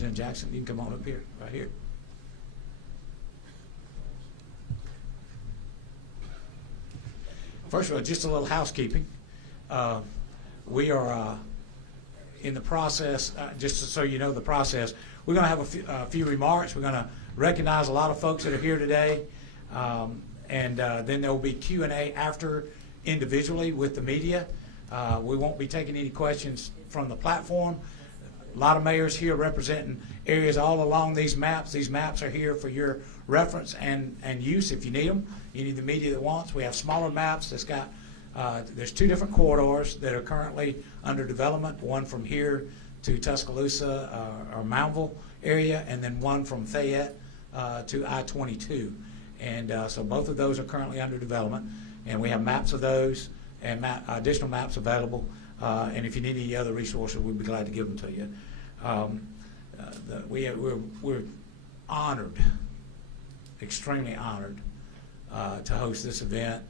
Representative Jackson, you can come on up here, right here. First of all, just a little housekeeping. We are in the process, just so you know the process, we're going to have a few remarks. We're going to recognize a lot of folks that are here today, and then there will be Q&A after individually with the media. We won't be taking any questions from the platform. A lot of mayors here representing areas all along these maps. These maps are here for your reference and use if you need them. You need the media that wants. We have smaller maps that's got, there's 2 different corridors that are currently under development, one from here to Tuscaloosa or Mountville area, and then one from Fayette to I-22. And so both of those are currently under development, and we have maps of those and additional maps available. And if you need any other resources, we'd be glad to give them to you. We're honored, extremely honored, to host this event.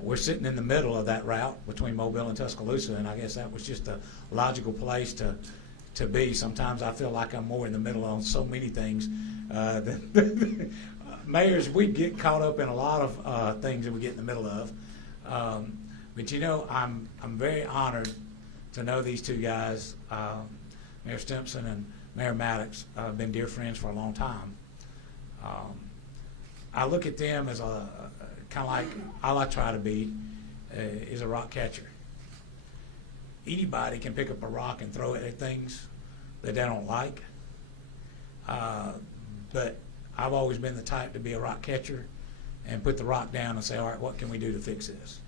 We're sitting in the middle of that route between Mobile and Tuscaloosa, and I guess that was just a logical place to be. Sometimes I feel like I'm more in the middle on so many things. Mayors, we get caught up in a lot of things that we get in the middle of. But you know, I'm very honored to know these 2 guys, Mayor Stimpson and Mayor Maddox. Have been dear friends for a long time. I look at them as a kind of like all I try to be is a rock catcher. Anybody can pick up a rock and throw it at things that they don't like, but I've always been the type to be a rock catcher and put the rock down and say, all right, what can we do to fix this?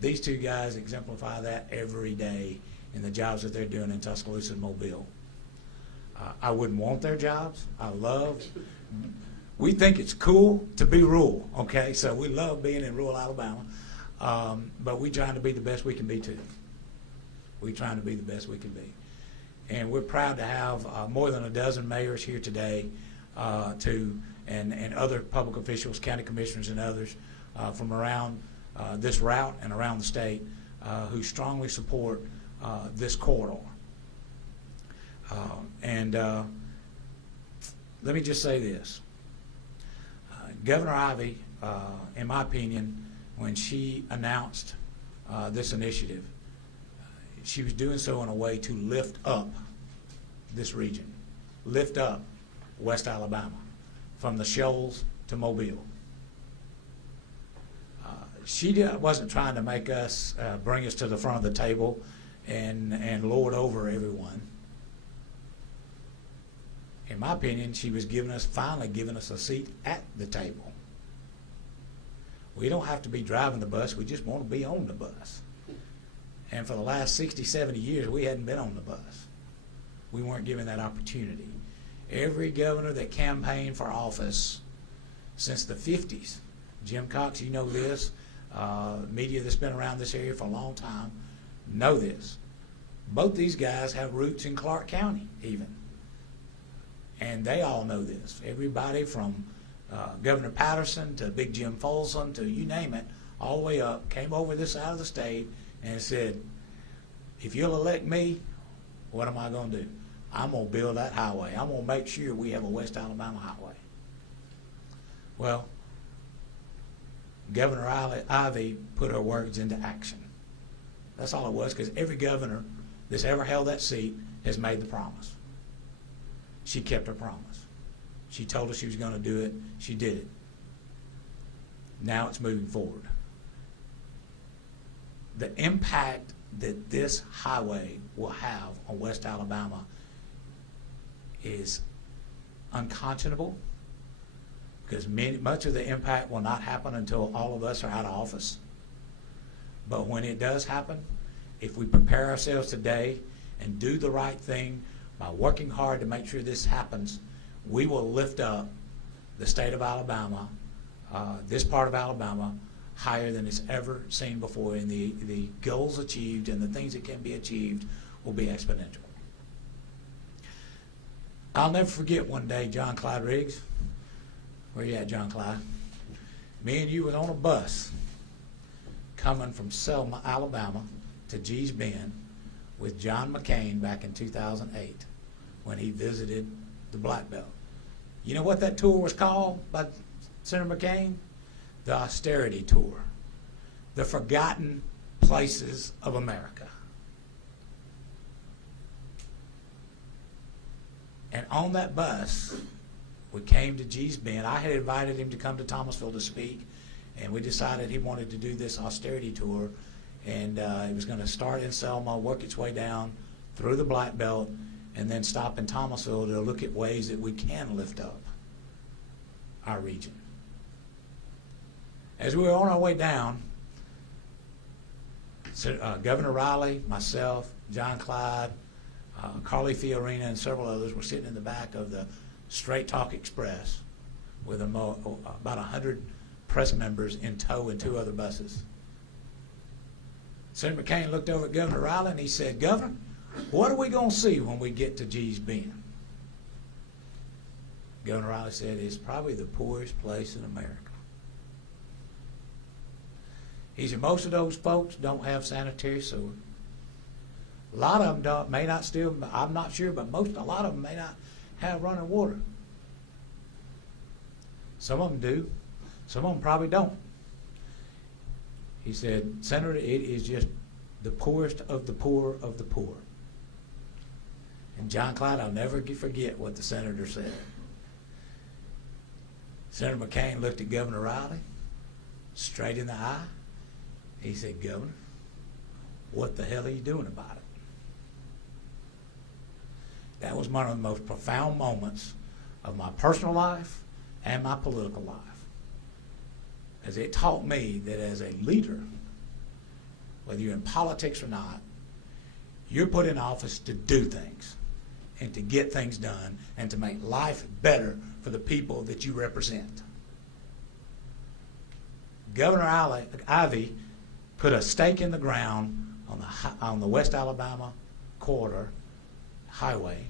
These 2 guys exemplify that every day in the jobs that they're doing in Tuscaloosa and Mobile. I wouldn't want their jobs. We think it's cool to be rural, okay? So we love being in rural Alabama, but we're trying to be the best we can be too. We're trying to be the best we can be. And we're proud to have more than a dozen mayors here today and other public officials, county commissioners and others from around this route and around the state who strongly support this corridor. Let me just say this. Governor Ivey, in my opinion, when she announced this initiative, she was doing so in a way to lift up this region, lift up West Alabama, from the Shoals to Mobile. She wasn't trying to make us, bring us to the front of the table and lord over everyone. In my opinion, she was finally giving us a seat at the table. We don't have to be driving the bus, we just want to be on the bus. And for the last 60, 70 years, we hadn't been on the bus. We weren't given that opportunity. Every governor that campaigned for office since the 50s, Jim Cox, you know this, media that's been around this area for a long time, know this. Both these guys have roots in Clark County even. And they all know this. Everybody from Governor Patterson to Big Jim Folsom to you name it, all the way up, came over this side of the state and said, if you'll elect me, what am I going to do? I'm going to build that highway. I'm going to make sure we have a West Alabama highway. Well, Governor Ivey put her words into action. That's all it was, because every governor that's ever held that seat has made the promise. She kept her promise. She told us she was going to do it. She did it. Now it's moving forward. The impact that this highway will have on West Alabama is unconscionable, because much of the impact will not happen until all of us are out of office. But when it does happen, if we prepare ourselves today and do the right thing by working hard to make sure this happens, we will lift up the state of Alabama, this part of Alabama, higher than it's ever seen before, and the goals achieved and the things that can be achieved will be exponential. I'll never forget one day, John Clyde Riggs, where you at, John Clyde? Me and you was on a bus coming from Selma, Alabama to Gee's Bend with John McCain back in 2008. when he visited the Black Belt. You know what that tour was called by Senator McCain? The Austerity Tour. The Forgotten Places of America. And on that bus, we came to Gee's Bend. I had invited him to come to Thomasville to speak, and we decided he wanted to do this austerity tour, and he was going to start in Selma, work its way down through the Black Belt, and then stop in Thomasville to look at ways that we can lift up our region. As we were on our way down, Governor Riley, myself, John Clyde, Carly Fiorina, and several others were sitting in the back of the Straight Talk Express with about 100 press members in tow and 2 other buses. Senator McCain looked over at Governor Riley and he said, "Governor, what are we going to see when we get to Gee's Bend?" Governor Riley said, "It's probably the poorest place in America." He said, "Most of those folks don't have sanitary sewer. A lot of them may not still, I'm not sure, but a lot of them may not have running water. Some of them do. Some of them probably don't." He said, "Senator, it is just the poorest of the poor of the poor." And John Clyde, I'll never forget what the senator said. Senator McCain looked at Governor Riley straight in the eye. He said, "Governor, what the hell are you doing about it?" That was one of the most profound moments of my personal life and my political life, as it taught me that as a leader, whether you're in politics or not, you're put in office to do things and to get things done and to make life better for the people that you represent. Governor Ivey put a stake in the ground on the West Alabama corridor highway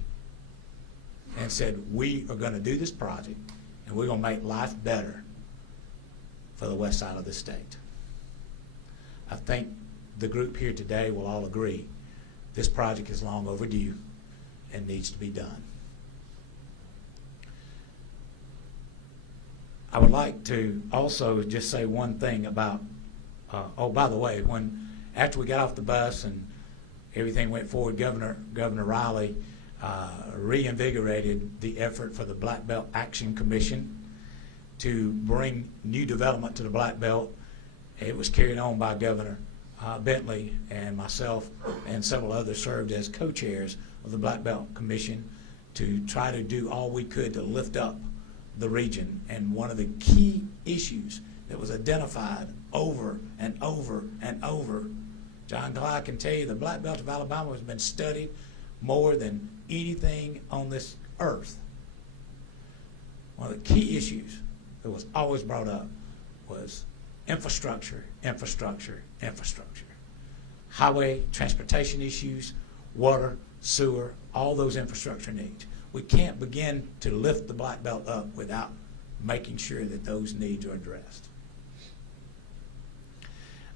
and said, "We are going to do this project and we're going to make life better for the west side of the state." I think the group here today will all agree this project is long overdue and needs to be done. I would like to also just say one thing about, oh, by the way, after we got off the bus and everything went forward, Governor Riley reinvigorated the effort for the Black Belt Action Commission to bring new development to the Black Belt. It was carried on by Governor Bentley, and myself and several others served as co-chairs of the Black Belt Commission to try to do all we could to lift up the region. And one of the key issues that was identified over and over and over, John Clyde can tell you the Black Belt of Alabama has been studied more than anything on this earth. One of the key issues that was always brought up was infrastructure, infrastructure, infrastructure. Highway, transportation issues, water, sewer, all those infrastructure needs. We can't begin to lift the Black Belt up without making sure that those needs are addressed.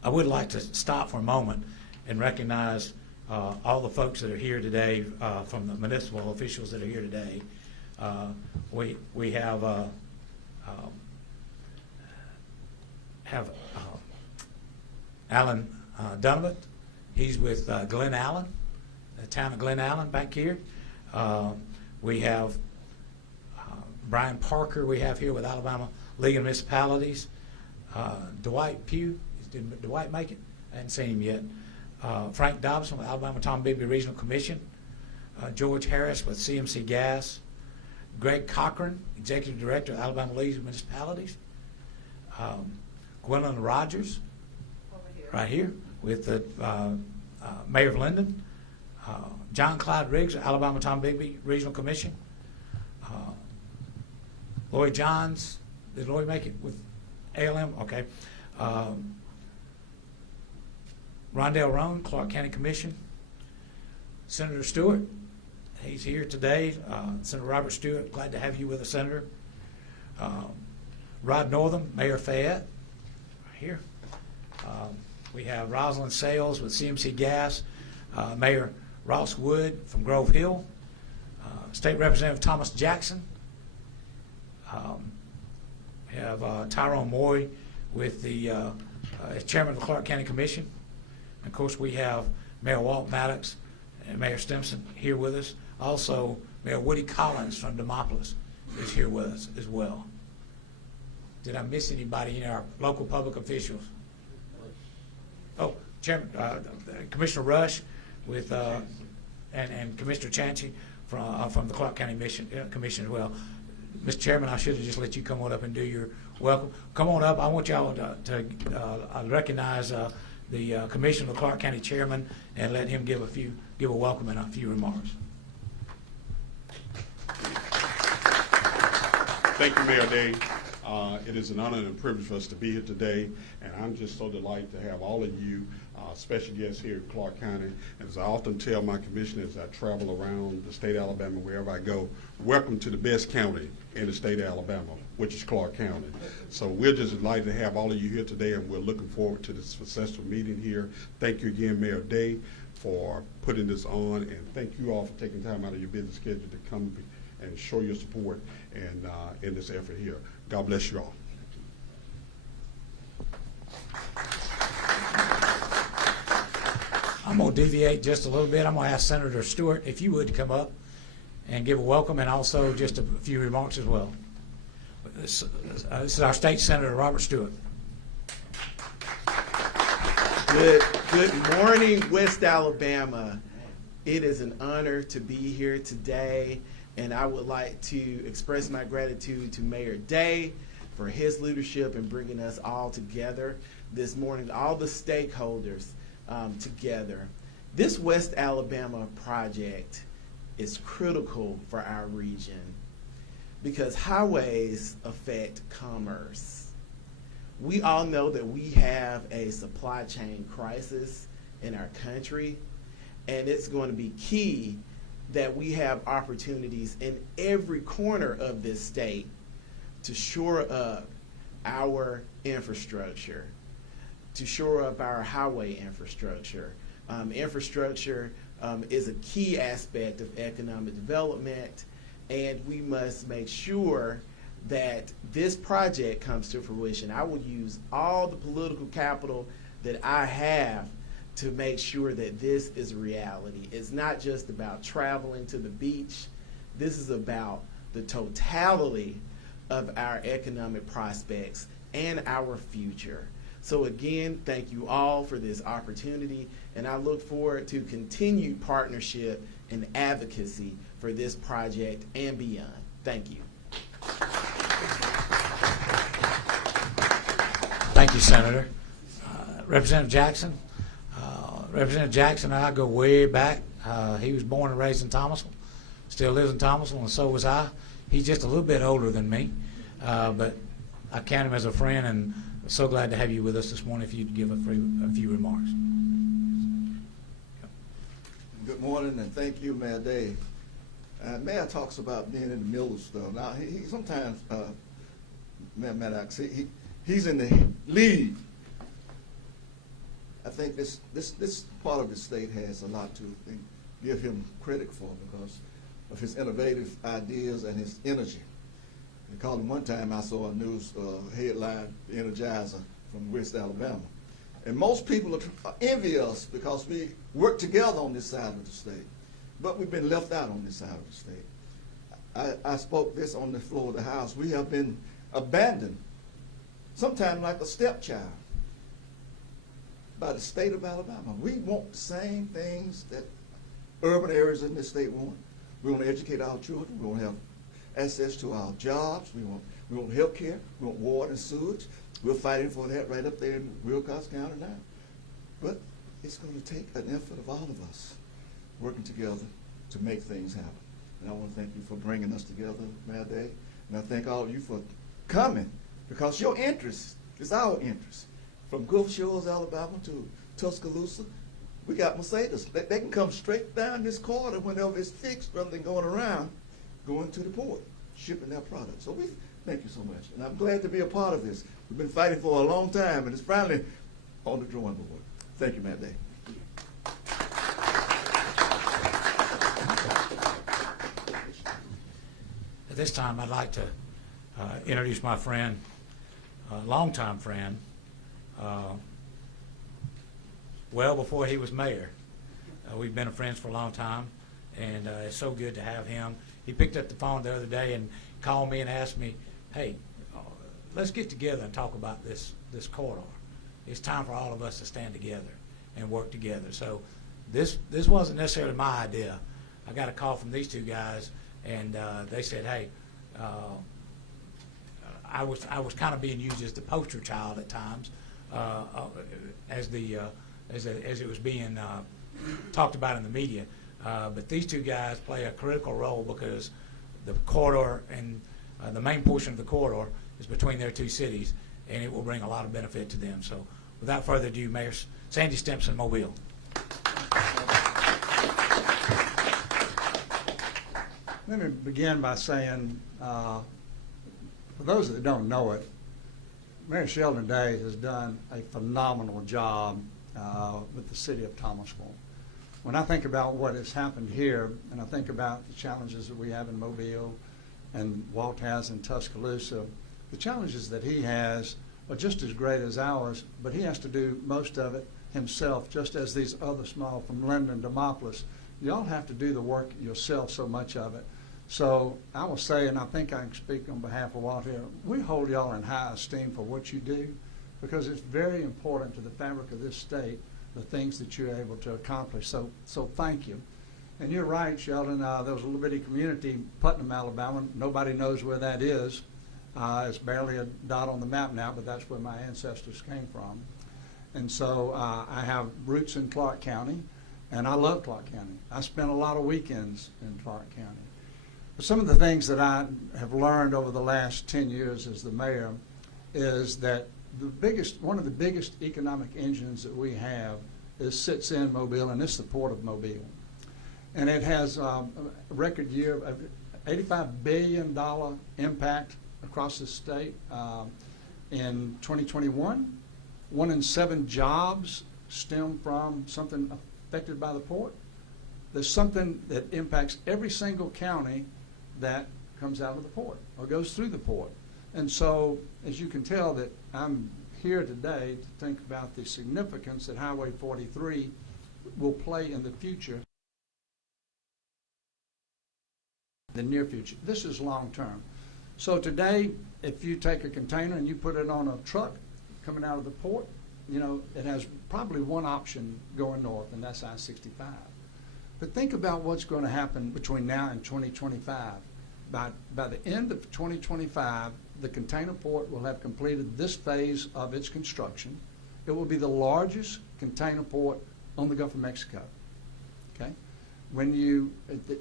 I would like to stop for a moment and recognize all the folks that are here today, from the municipal officials that are here today. We have Alan Donovan. He's with Glen Allen, the town of Glen Allen back here. We have Brian Parker we have here with Alabama League of Municipalities. Dwight Pugh, did Dwight make it? I hadn't seen him yet. Frank Dobson with Alabama Tom Bigby Regional Commission. George Harris with CMC Gas. Greg Cochran, Executive Director of Alabama League of Municipalities. Gwendolyn Rogers, right here, with the Mayor of Linden. John Clyde Riggs, Alabama Tom Bigby Regional Commission. Lloyd Johns, did Lloyd make it with ALM? Okay. Rondell Roan, Clark County Commission. Senator Stewart, he's here today. Senator Robert Stewart, glad to have you with us, Senator. Rod Northam, Mayor Fayette, right here. We have Rosalind Sales with CMC Gas. Mayor Ross Wood from Grove Hill. State Representative Thomas Jackson. We have Tyrone Moy with the as Chairman of the Clark County Commission. And of course, we have Mayor Walt Maddox and Mayor Stimson here with us. Also, Mayor Woody Collins from Demopolis is here with us as well. Did I miss anybody in our local public officials? Oh, Chairman, Commissioner Rush with and Commissioner Chancey from the Clark County Commission as well. Mr. Chairman, I should have just let you come on up and do your welcome. Come on up. I want y'all to recognize the Commissioner of the Clark County Chairman and let him give a welcome and a few remarks. Thank you, Mayor Day. It is an honor and a privilege for us to be here today, and I'm just so delighted to have all of you special guests here in Clark County. As I often tell my commissioners as I travel around the state of Alabama, wherever I go, welcome to the best county in the state of Alabama, which is Clark County. So we're just delighted to have all of you here today, and we're looking forward to this successful meeting here. Thank you again, Mayor Day, for putting this on, and thank you all for taking time out of your busy schedule to come and show your support and in this effort here. God bless you all. I'm going to deviate just a little bit. I'm going to ask Senator Stewart, if you would, come up and give a welcome and also just a few remarks as well. This is our state senator, Robert Stewart. Good morning, West Alabama. It is an honor to be here today, and I would like to express my gratitude to Mayor Day for his leadership in bringing us all together this morning, all the stakeholders together. This West Alabama project is critical for our region because highways affect commerce. We all know that we have a supply chain crisis in our country, and it's going to be key that we have opportunities in every corner of this state to shore up our infrastructure, to shore up our highway infrastructure. Infrastructure is a key aspect of economic development, and we must make sure that this project comes to fruition. I will use all the political capital that I have to make sure that this is reality. It's not just about traveling to the beach. This is about the totality of our economic prospects and our future. So again, thank you all for this opportunity, and I look forward to continued partnership and advocacy for this project and beyond. Thank you. Thank you, Senator. Representative Jackson. Representative Jackson and I go way back. He was born and raised in Thomasville, still lives in Thomasville, and so was I. He's just a little bit older than me, but I count him as a friend, and so glad to have you with us this morning if you'd give a few remarks. Good morning, and thank you, Mayor Day. Mayor talks about being in the middle of stuff. Now, he sometimes, Mayor Maddox, he's in the lead. I think this part of the state has a lot to give him credit for because of his innovative ideas and his energy. They called him one time, I saw a news headline, the Energizer from West Alabama. And most people envy us because we work together on this side of the state. But we've been left out on this side of the state. I spoke this on the floor of the House. We have been abandoned, sometimes like a stepchild, by the state of Alabama. We want the same things that urban areas in this state want. We want to educate our children. We want to have access to our jobs. We want health care. We want water and sewage. We're fighting for that right up there in Wilcox County now. But it's going to take an effort of all of us working together to make things happen. And I want to thank you for bringing us together, Mayor Day. And I thank all of you for coming because your interest is our interest. From Gulf Shores, Alabama to Tuscaloosa, we got Mercedes. They can come straight down this corridor whenever it's fixed rather than going around, going to the port, shipping their products. So we thank you so much. And I'm glad to be a part of this. We've been fighting for a long time, and it's finally on the drawing board. Thank you, Mayor Day. this time, I'd like to introduce my friend, longtime friend, well before he was mayor. We've been friends for a long time, and it's so good to have him. He picked up the phone the other day and called me and asked me, hey, let's get together and talk about this corridor. It's time for all of us to stand together and work together. So this wasn't necessarily my idea. I got a call from these two guys, and they said, hey, I was kind of being used as the poster child at times, as it was being talked about in the media. But these two guys play a critical role because the corridor and the main portion of the corridor is between their two cities, and it will bring a lot of benefit to them. So without further ado, Mayor Sandy Stimpson, Mobile. Let me begin by saying, for those that don't know it, Mayor Sheldon Day has done a phenomenal job with the city of Thomasville. When I think about what has happened here, and I think about the challenges that we have in Mobile and Walt has in Tuscaloosa, the challenges that he has are just as great as ours, but he has to do most of it himself, just as these other small, from Linden to Demopolis. Y'all have to do the work yourself, so much of it. So I will say, and I think I can speak on behalf of Walt here, we hold y'all in high esteem for what you do, because it's very important to the fabric of this state, the things that you're able to accomplish. So thank you. And you're right, Sheldon, there was a little bitty community, Putnam, Alabama. Nobody knows where that is. It's barely a dot on the map now, but that's where my ancestors came from. And so I have roots in Clark County, and I love Clark County. I spent a lot of weekends in Clark County. But some of the things that I have learned over the last 10 years as the mayor is that one of the biggest economic engines that we have sits in Mobile, and it's the Port of Mobile. And it has a record year of $85 billion impact across the state in 2021. 1 in 7 jobs stem from something affected by the port. There's something that impacts every single county that comes out of the port or goes through the port. And so, as you can tell, that I'm here today to think about the significance that Highway 43 will play in the future, the near future. This is long term. So today, if you take a container and you put it on a truck coming out of the port, you know, it has probably one option going north, and that's I-65. But think about what's going to happen between now and 2025. By the end of 2025, the container port will have completed this phase of its construction. It will be the largest container port on the Gulf of Mexico. Okay?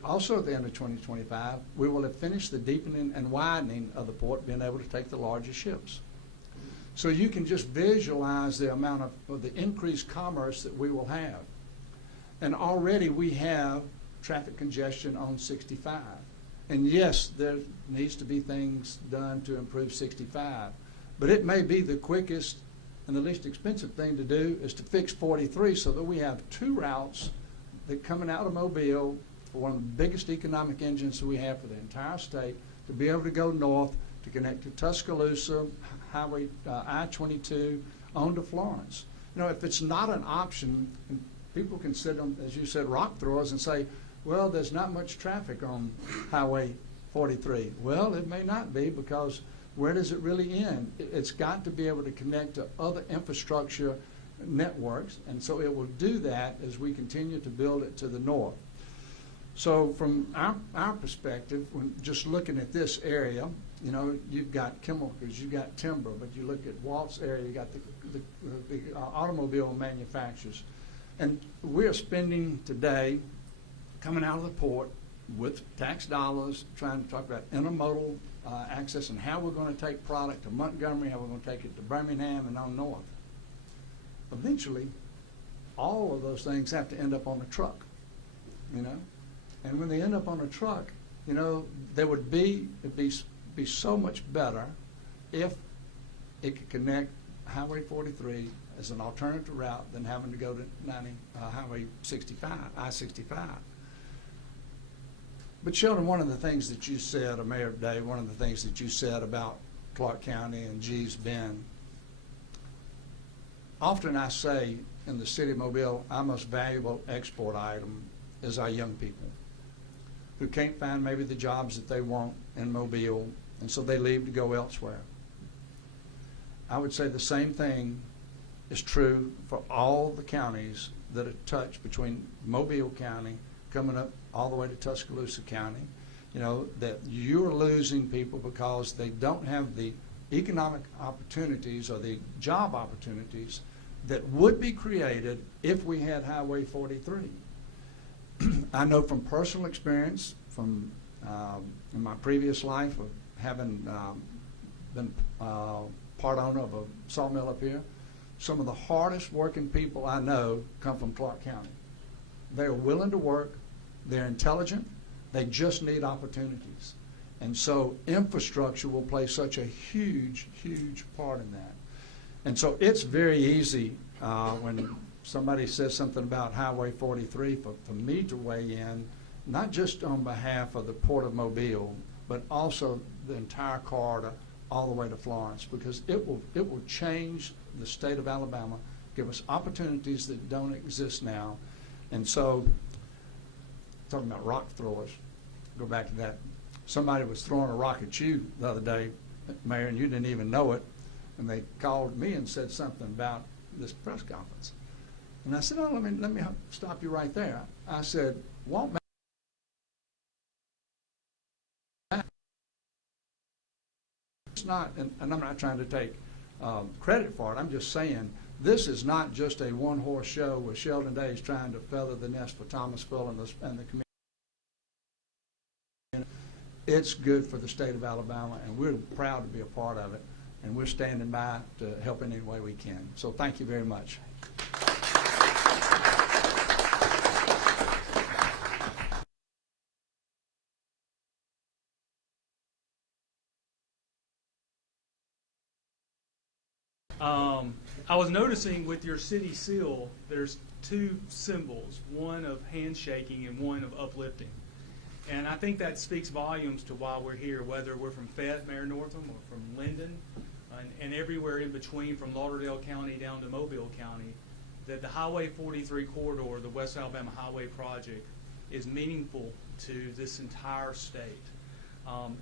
Also at the end of 2025, we will have finished the deepening and widening of the port, being able to take the largest ships. So you can just visualize the amount of the increased commerce that we will have. And already we have traffic congestion on 65. And yes, there needs to be things done to improve 65. But it may be the quickest and the least expensive thing to do is to fix 43 so that we have 2 routes that coming out of Mobile for one of the biggest economic engines that we have for the entire state to be able to go north to connect to Tuscaloosa, Highway I-22 on to Florence. You know, if it's not an option, people can sit on, as you said, rock throwers and say, well, there's not much traffic on Highway 43. Well, it may not be, because where does it really end? It's got to be able to connect to other infrastructure networks, and so it will do that as we continue to build it to the north. So from our perspective, when just looking at this area, you know, you've got chemicals, you've got timber, but you look at Walt's area, you got the automobile manufacturers. And we're spending today, coming out of the port with tax dollars, trying to talk about intermodal access and how we're going to take product to Montgomery, how we're going to take it to Birmingham and on north. Eventually, all of those things have to end up on a truck, you know. And when they end up on a truck, you know, it'd be so much better if it could connect Highway 43 as an alternative route than having to go to Highway 65, I-65. But Sheldon, one of the things that you said, or Mayor Day, one of the things that you said about Clark County and Gee's Bend, often I say in the city of Mobile, our most valuable export item is our young people who can't find maybe the jobs that they want in Mobile, and so they leave to go elsewhere. I would say the same thing is true for all the counties that are touched between Mobile County coming up all the way to Tuscaloosa County. You know, that you're losing people because they don't have the economic opportunities or the job opportunities that would be created if we had Highway 43. I know from personal experience, from in my previous life of having been part owner of a sawmill up here, some of the hardest working people I know come from Clark County. They're willing to work, they're intelligent, they just need opportunities. And so infrastructure will play such a huge, huge part in that. And so it's very easy when somebody says something about Highway 43 for me to weigh in, not just on behalf of the Port of Mobile, but also the entire corridor all the way to Florence, because it will change the state of Alabama, give us opportunities that don't exist now. And so, talking about rock throwers, go back to that. Somebody was throwing a rock at you the other day, Mayor, and you didn't even know it, and they called me and said something about this press conference. And I said, oh, let me stop you right there. I said, Walt Mayor, it's not, and I'm not trying to take credit for it, I'm just saying, this is not just a one-horse show where Sheldon Day is trying to feather the nest for Thomasville and the community. It's good for the state of Alabama, and we're proud to be a part of it, and we're standing by to help in any way we can. So thank you very much. I was noticing with your city seal, there's two symbols, one of handshaking and one of uplifting. And I think that speaks volumes to why we're here, whether we're from Fayette, Mayor Northam, or from Linden, and everywhere in between, from Lauderdale County down to Mobile County, that the Highway 43 corridor, the West Alabama Highway Project, is meaningful to this entire state.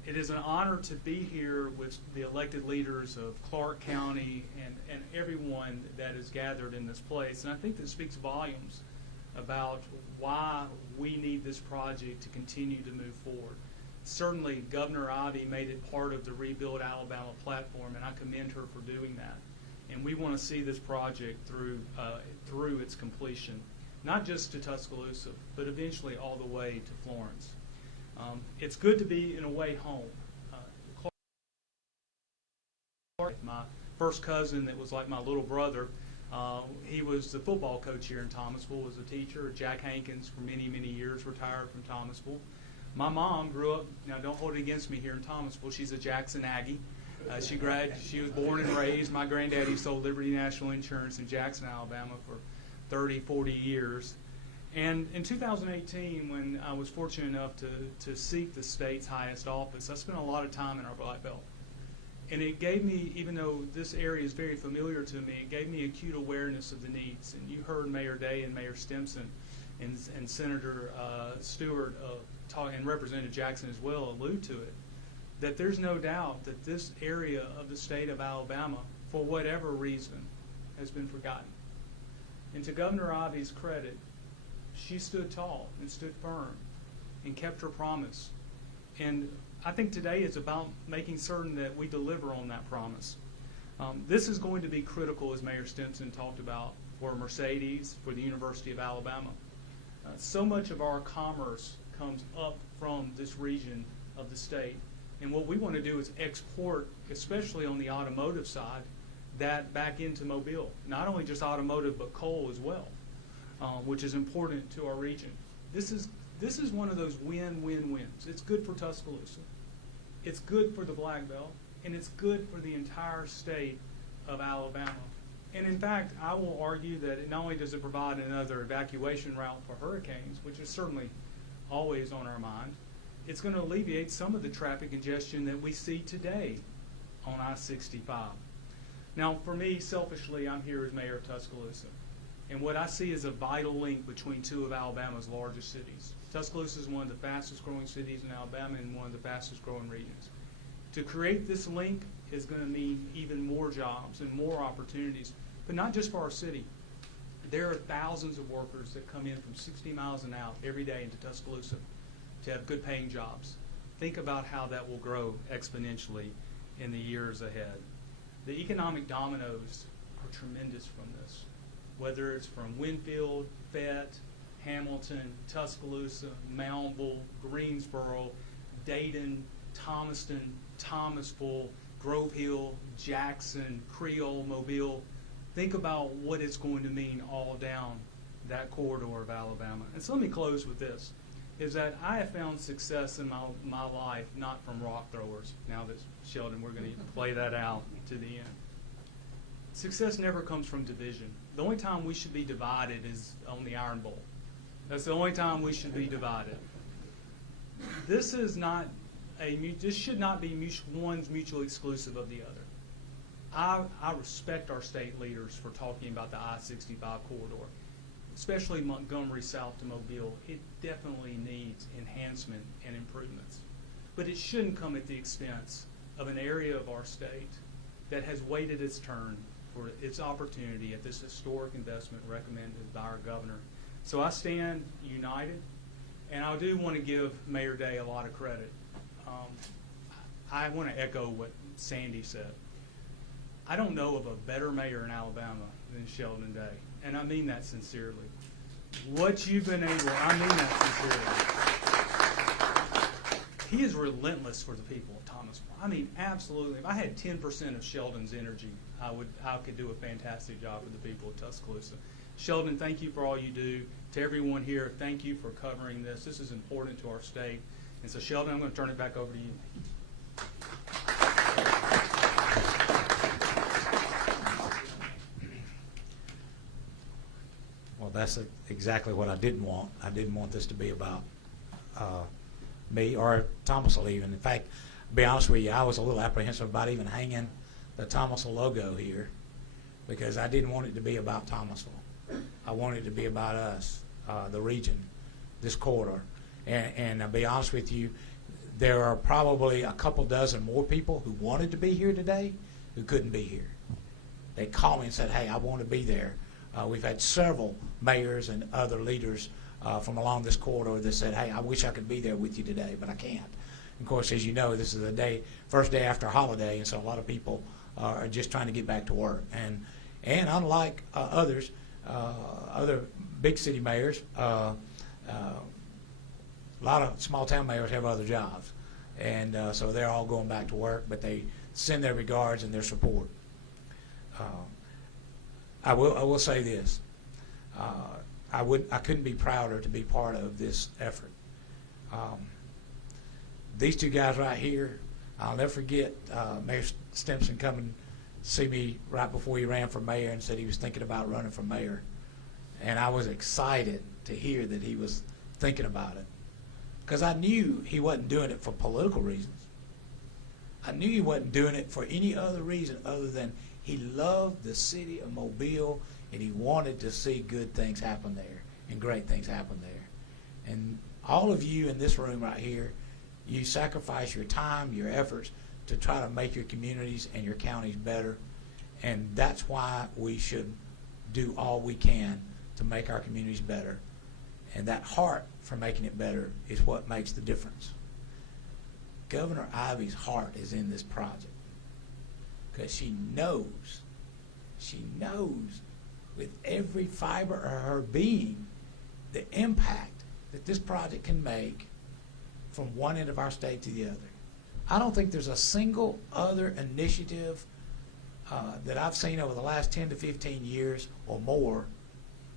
It is an honor to be here with the elected leaders of Clark County and everyone that is gathered in this place. And I think that speaks volumes about why we need this project to continue to move forward. Certainly, Governor Ivey made it part of the Rebuild Alabama platform, and I commend her for doing that. And we want to see this project through its completion, not just to Tuscaloosa, but eventually all the way to Florence. It's good to be, in a way, home. Clark, my first cousin that was like my little brother, he was the football coach here in Thomasville, was a teacher. Jack Hankins, for many, many years, retired from Thomasville. My mom grew up, now don't hold it against me, here in Thomasville. She's a Jackson Aggie. She was born and raised. My granddaddy sold Liberty National Insurance in Jackson, Alabama for 30, 40 years. And in 2018, when I was fortunate enough to seek the state's highest office, I spent a lot of time in our Black Belt. And it gave me, even though this area is very familiar to me, it gave me acute awareness of the needs. And you heard Mayor Day and Mayor Stimson and Senator Stewart and Representative Jackson as well allude to it, that there's no doubt that this area of the state of Alabama, for whatever reason, has been forgotten. And to Governor Ivey's credit, she stood tall and stood firm and kept her promise. And I think today is about making certain that we deliver on that promise. This is going to be critical, as Mayor Stimson talked about, for Mercedes, for the University of Alabama. So much of our commerce comes up from this region of the state. And what we want to do is export, especially on the automotive side, that back into Mobile. Not only just automotive, but coal as well, which is important to our region. This is one of those win-win-wins. It's good for Tuscaloosa. It's good for the Black Belt, and it's good for the entire state of Alabama. And in fact, I will argue that it not only does it provide another evacuation route for hurricanes, which is certainly always on our mind, it's going to alleviate some of the traffic congestion that we see today on I-65. Now, for me, selfishly, I'm here as mayor of Tuscaloosa. And what I see is a vital link between two of Alabama's largest cities. Tuscaloosa is one of the fastest growing cities in Alabama and one of the fastest growing regions. To create this link is going to mean even more jobs and more opportunities, but not just for our city. There are thousands of workers that come in from 60 miles and out every day into Tuscaloosa to have good paying jobs. Think about how that will grow exponentially in the years ahead. The economic dominoes are tremendous from this, whether it's from Winfield, Fett, Hamilton, Tuscaloosa, Moundville, Greensboro, Dayton, Thomaston, Thomasville, Grove Hill, Jackson, Creole, Mobile. Think about what it's going to mean all down that corridor of Alabama. And so let me close with this, is that I have found success in my life not from rock throwers. Now that Sheldon, we're going to play that out to the end. Success never comes from division. The only time we should be divided is on the Iron Bowl. That's the only time we should be divided. This should not be one's mutually exclusive of the other. I respect our state leaders for talking about the I-65 corridor, especially Montgomery south to Mobile. It definitely needs enhancement and improvements. But it shouldn't come at the expense of an area of our state that has waited its turn for its opportunity at this historic investment recommended by our governor. So I stand united, and I do want to give Mayor Day a lot of credit. I want to echo what Sandy said. I don't know of a better mayor in Alabama than Sheldon Day, and I mean that sincerely. What you've been able, I mean that sincerely. He is relentless for the people of Thomasville. I mean, absolutely. If I had 10% of Sheldon's energy, I could do a fantastic job for the people of Tuscaloosa. Sheldon, thank you for all you do. To everyone here, thank you for covering this. This is important to our state. And so, Sheldon, I'm going to turn it back over to you. Well, that's exactly what I didn't want. I didn't want this to be about me or Thomasville even. In fact, to be honest with you, I was a little apprehensive about even hanging the Thomasville logo here because I didn't want it to be about Thomasville. I wanted it to be about us, the region, this corridor. And to be honest with you, there are probably a couple dozen more people who wanted to be here today who couldn't be here. They called me and said, hey, I want to be there. We've had several mayors and other leaders from along this corridor that said, hey, I wish I could be there with you today, but I can't. And of course, as you know, this is the first day after a holiday, and so a lot of people are just trying to get back to work. And unlike other big city mayors, a lot of small town mayors have other jobs. And so they're all going back to work, but they send their regards and their support. I will say this. I couldn't be prouder to be part of this effort. These two guys right here, I'll never forget Mayor Stimson coming to see me right before he ran for mayor and said he was thinking about running for mayor. And I was excited to hear that he was thinking about it because I knew he wasn't doing it for political reasons. I knew he wasn't doing it for any other reason other than he loved the city of Mobile and he wanted to see good things happen there and great things happen there. And all of you in this room right here, you sacrifice your time, your efforts to try to make your communities and your counties better. And that's why we should do all we can to make our communities better. And that heart for making it better is what makes the difference. Governor Ivey's heart is in this project because she knows with every fiber of her being the impact that this project can make from one end of our state to the other. I don't think there's a single other initiative that I've seen over the last 10 to 15 years or more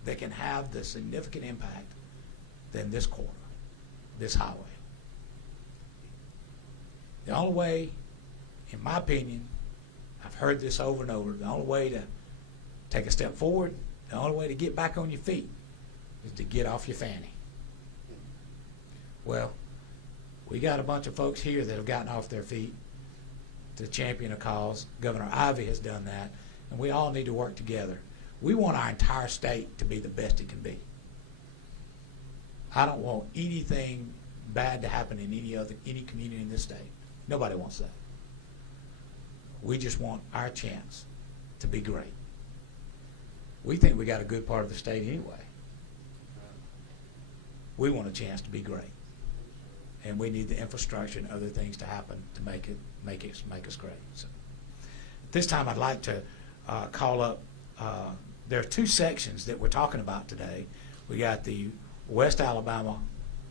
that can have the significant impact than this corridor, this highway. The only way, in my opinion, I've heard this over and over, the only way to take a step forward, the only way to get back on your feet is to get off your fanny. Well, We got a bunch of folks here that have gotten off their feet to champion a cause. Governor Ivey has done that, and we all need to work together. We want our entire state to be the best it can be. I don't want anything bad to happen in any community in this state. Nobody wants that. We just want our chance to be great. We think we got a good part of the state anyway. We want a chance to be great, and we need the infrastructure and other things to happen to make us great. So, at this time, I'd like to call up. There are two sections that we're talking about today. We got the West Alabama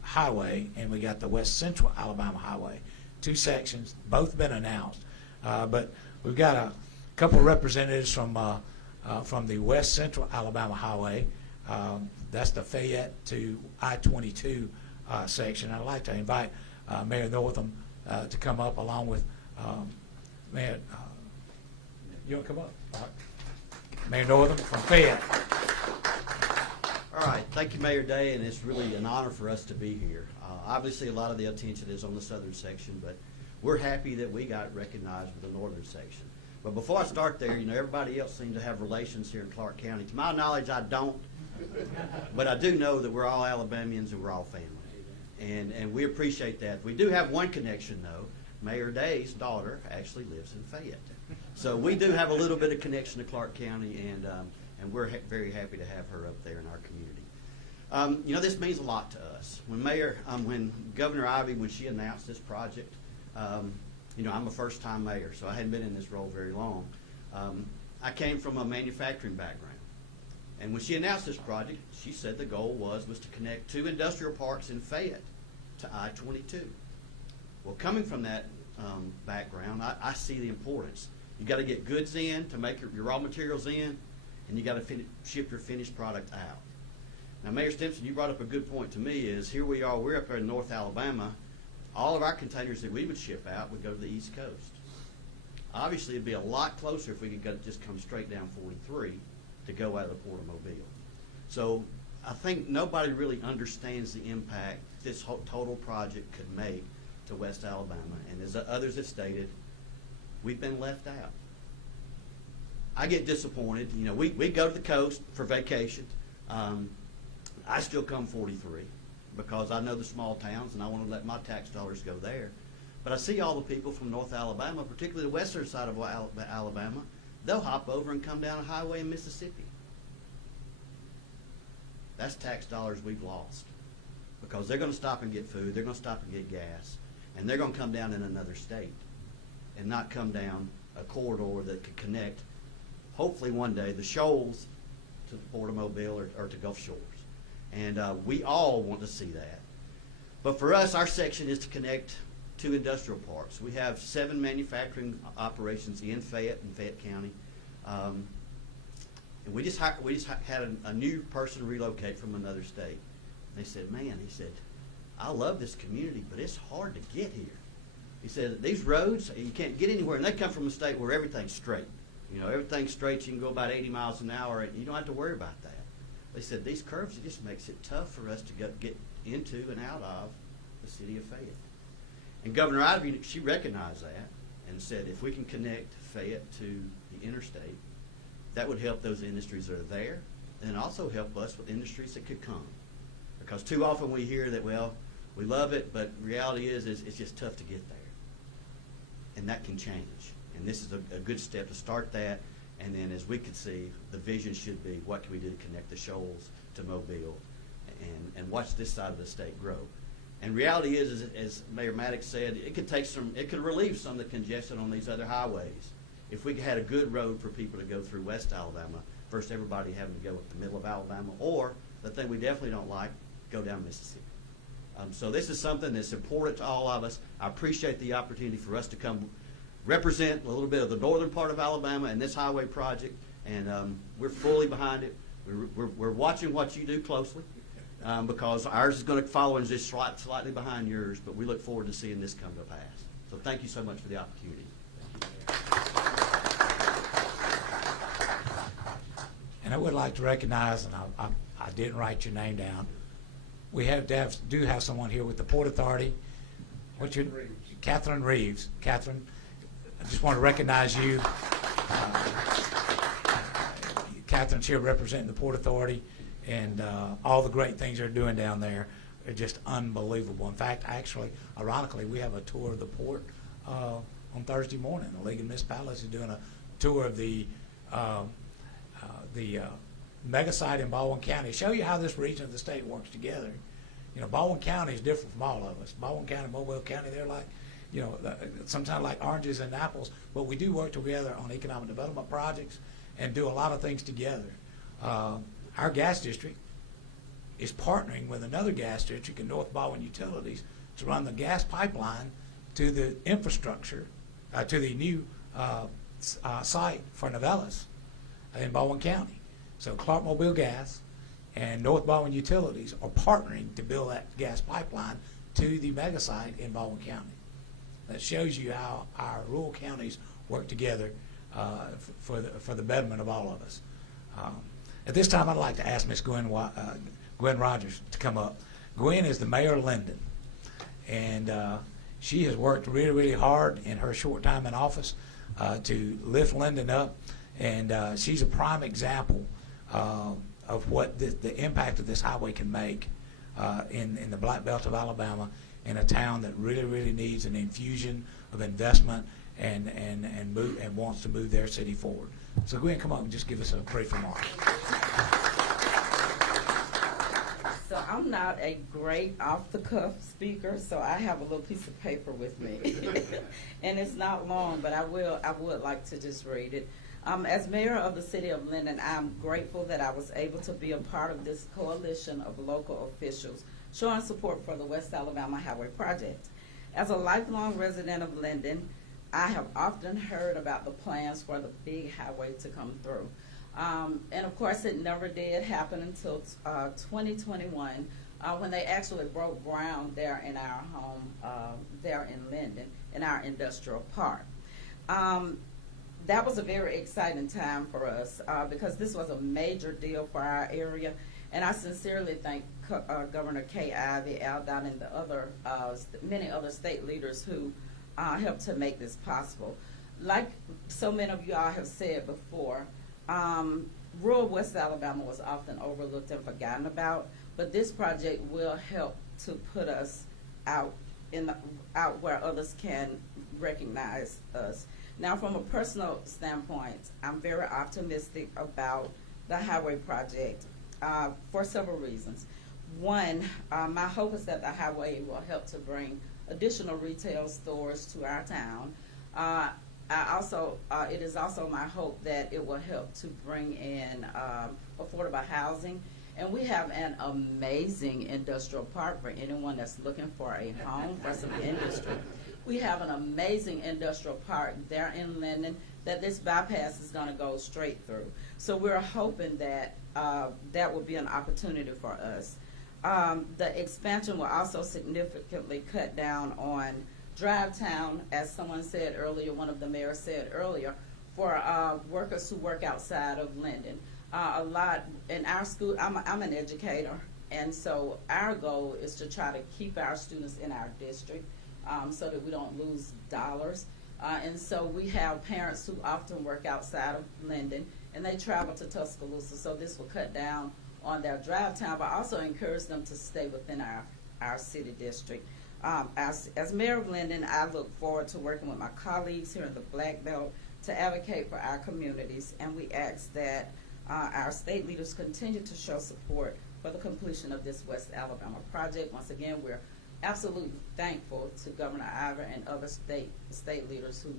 Highway and we got the West Central Alabama Highway. Two sections, both been announced, but we've got a couple of representatives from the West Central Alabama Highway. That's the Fayette to I-22 section. I'd like to invite Mayor Northam to come up along with Mayor. You want to come up? All right. Mayor Northam from Fayette. All right, thank you, Mayor Day, and it's really an honor for us to be here. Obviously, a lot of the attention is on the southern section, but we're happy that we got recognized with the northern section. But before I start there, everybody else seems to have relations here in Clark County. To my knowledge, I don't, but I do know that we're all Alabamians and we're all family, and we appreciate that. We do have one connection, though. Mayor Day's daughter actually lives in Fayette. So we do have a little bit of connection to Clark County, and we're very happy to have her up there in our community. This means a lot to us. When Governor Ivey, when she announced this project, I'm a first-time mayor, so I hadn't been in this role very long. I came from a manufacturing background, and when she announced this project, she said the goal was to connect 2 industrial parks in Fayette to I-22. Well, coming from that background, I see the importance. You got to get goods in to make your raw materials in, and you got to ship your finished product out. Now, Mayor Stimson, you brought up a good point to me. Is here we are. We're up here in North Alabama. All of our containers that we would ship out would go to the East Coast. Obviously, it'd be a lot closer if we could just come straight down 43 to go out of the Port of Mobile. So I think nobody really understands the impact this whole total project could make to West Alabama. And as others have stated, we've been left out. I get disappointed. We go to the coast for vacation. I still come 43 because I know the small towns and I want to let my tax dollars go there. But I see all the people from North Alabama, particularly the western side of Alabama, they'll hop over and come down a highway in Mississippi. That's tax dollars we've lost because they're going to stop and get food, they're going to stop and get gas, and they're going to come down in another state and not come down a corridor that could connect, hopefully one day, the shoals to the Port of Mobile or to Gulf Shores. And we all want to see that. But for us, our section is to connect 2 industrial parks. We have 7 manufacturing operations in Fayette and Fayette County. And we just had a new person relocate from another state. They said, man, he said, I love this community, but it's hard to get here. He said, these roads, you can't get anywhere. And they come from a state where everything's straight. Everything's straight. You can go about 80 miles an hour, and you don't have to worry about that. They said, these curves, it just makes it tough for us to get into and out of the city of Fayette. And Governor Ivey, she recognized that and said, if we can connect Fayette to the interstate, that would help those industries that are there and also help us with industries that could come. Because too often we hear that, well, we love it, but reality is it's just tough to get there. And that can change. And this is a good step to start that. And then as we could see, the vision should be, what can we do to connect the shoals to Mobile and watch this side of the state grow. And reality is as Mayor Maddox said, it could relieve some of the congestion on these other highways. If we had a good road for people to go through West Alabama versus everybody having to go up the middle of Alabama, or the thing we definitely don't like, go down Mississippi. So this is something that's important to all of us. I appreciate the opportunity for us to come represent a little bit of the northern part of Alabama and this highway project, and we're fully behind it. We're watching what you do closely because ours is going to follow and just slightly behind yours, but we look forward to seeing this come to pass. So thank you so much for the opportunity. And I would like to recognize, and I didn't write your name down, we do have someone here with the Port Authority, What's your? Catherine Reeves. Catherine, I just want to recognize you. Catherine's here representing the Port Authority, and all the great things they're doing down there are just unbelievable. In fact, actually, ironically, we have a tour of the port on Thursday morning. The League of Municipalities is doing a tour of the mega site in Baldwin County. Show you how this region of the state works together. You know, Baldwin County is different from all of us. Baldwin County, Mobile County, they're like, you know, sometimes like oranges and apples, but we do work together on economic development projects and do a lot of things together. Our gas district is partnering with another gas district in North Baldwin Utilities to run the gas pipeline to the infrastructure, to the new site for Novellas in Baldwin County. So Clark Mobile Gas and North Baldwin Utilities are partnering to build that gas pipeline to the mega site in Baldwin County. That shows you how our rural counties work together for the betterment of all of us. At this time, I'd like to ask Ms. Gwen Rogers to come up. Gwen is the mayor of Linden, and she has worked really, really hard in her short time in office to lift Linden up, and she's a prime example of what the impact of this highway can make in the Black Belt of Alabama, in a town that really, really needs an infusion of investment and wants to move their city forward. So Gwen, come up and just give us a brief remark. So I'm not a great off-the-cuff speaker, so I have a little piece of paper with me. And it's not long, but I would like to just read it. As mayor of the city of Linden, I'm grateful that I was able to be a part of this coalition of local officials showing support for the West Alabama Highway Project. As a lifelong resident of Linden, I have often heard about the plans for the big highway to come through. And of course, it never did happen until 2021 when they actually broke ground there in our home, there in Linden, in our industrial park. That was a very exciting time for us because this was a major deal for our area. And I sincerely thank Governor Ivey, Al Dot, and the other many other state leaders who helped to make this possible. Like so many of you all have said before, rural West Alabama was often overlooked and forgotten about, but this project will help to put us out where others can recognize us. Now, from a personal standpoint, I'm very optimistic about the highway project for several reasons. One, my hope is that the highway will help to bring additional retail stores to our town. It is also my hope that it will help to bring in affordable housing. And we have an amazing industrial park for anyone that's looking for a home for some industry. We have an amazing industrial park there in Linden that this bypass is going to go straight through. So we're hoping that that will be an opportunity for us. The expansion will also significantly cut down on drive time, as someone said earlier, one of the mayors said earlier, for workers who work outside of Linden. A lot in our school, I'm an educator, and so our goal is to try to keep our students in our district so that we don't lose dollars. And so we have parents who often work outside of Linden, and they travel to Tuscaloosa, so this will cut down on their drive time, but also encourage them to stay within our city district. As mayor of Linden, I look forward to working with my colleagues here in the Black Belt to advocate for our communities, and we ask that our state leaders continue to show support for the completion of this West Alabama project. Once again, we're absolutely thankful to Governor Ivey and other state leaders who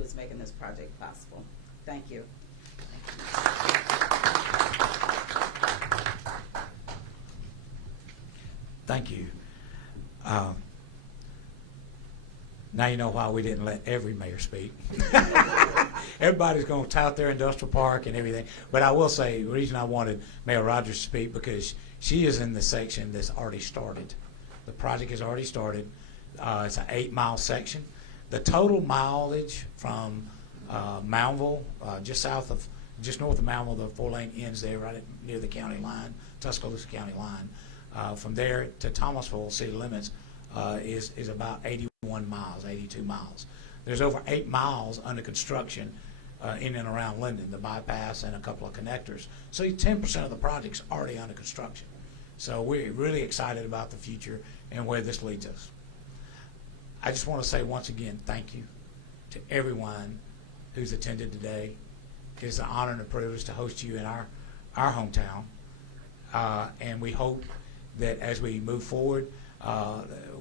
is making this project possible. Thank you. Thank you. Now you know why we didn't let every mayor speak. Everybody's going to tout their industrial park and everything. But I will say, the reason I wanted Mayor Rogers to speak, because she is in the section that's already started. The project has already started. It's an 8-mile section. The total mileage from Moundville, just north of Moundville, the 4-lane ends there right near the county line, Tuscaloosa County line. From there to Thomasville city limits, is about 81 miles, 82 miles. There's over 8 miles under construction in and around Linden, the bypass and a couple of connectors. So 10% of the project's already under construction. So we're really excited about the future and where this leads us. I just want to say once again, thank you to everyone who's attended today. It's an honor and a privilege to host you in our hometown. And we hope that as we move forward,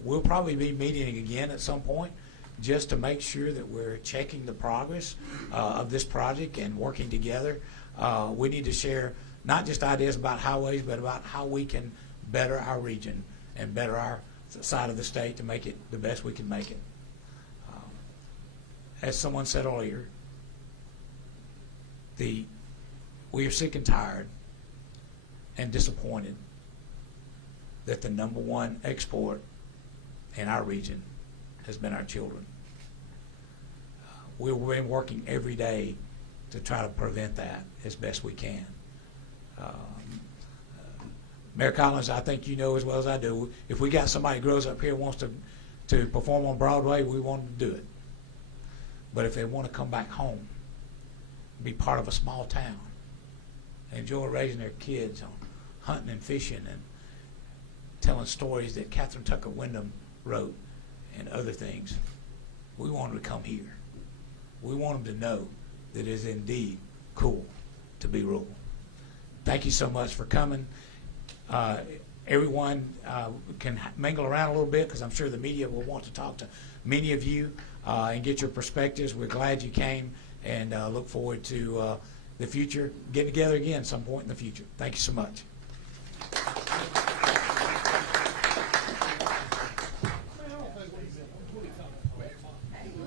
we'll probably be meeting again at some point just to make sure that we're checking the progress of this project and working together. We need to share not just ideas about highways, but about how we can better our region and better our side of the state to make it the best we can make it. As someone said earlier, we are sick and tired and disappointed that the #1 export in our region has been our children. We've been working every day to try to prevent that as best we can. Mayor Collins, I think you know as well as I do, if we got somebody who grows up here and wants to perform on Broadway, we want them to do it. But if they want to come back home, be part of a small town, enjoy raising their kids on hunting and fishing and telling stories that Catherine Tucker Wyndham wrote and other things, we want them to come here. We want them to know that it is indeed cool to be rural. Thank you so much for coming. Everyone can mingle around a little bit because I'm sure the media will want to talk to many of you and get your perspectives. We're glad you came and look forward to the future, getting together again some point in the future. Thank you so much.